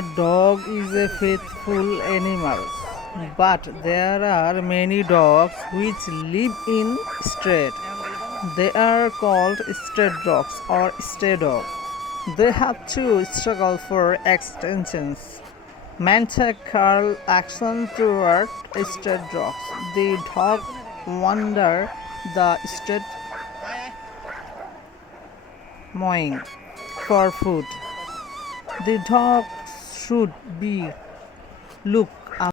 A dog is a faithful animal, but there are many dogs which live in street. They are called street dogs or stray dogs. They have to struggle for extensions. Men take curl action toward street dogs. The dog wander the street mowing for food. The dog should be looked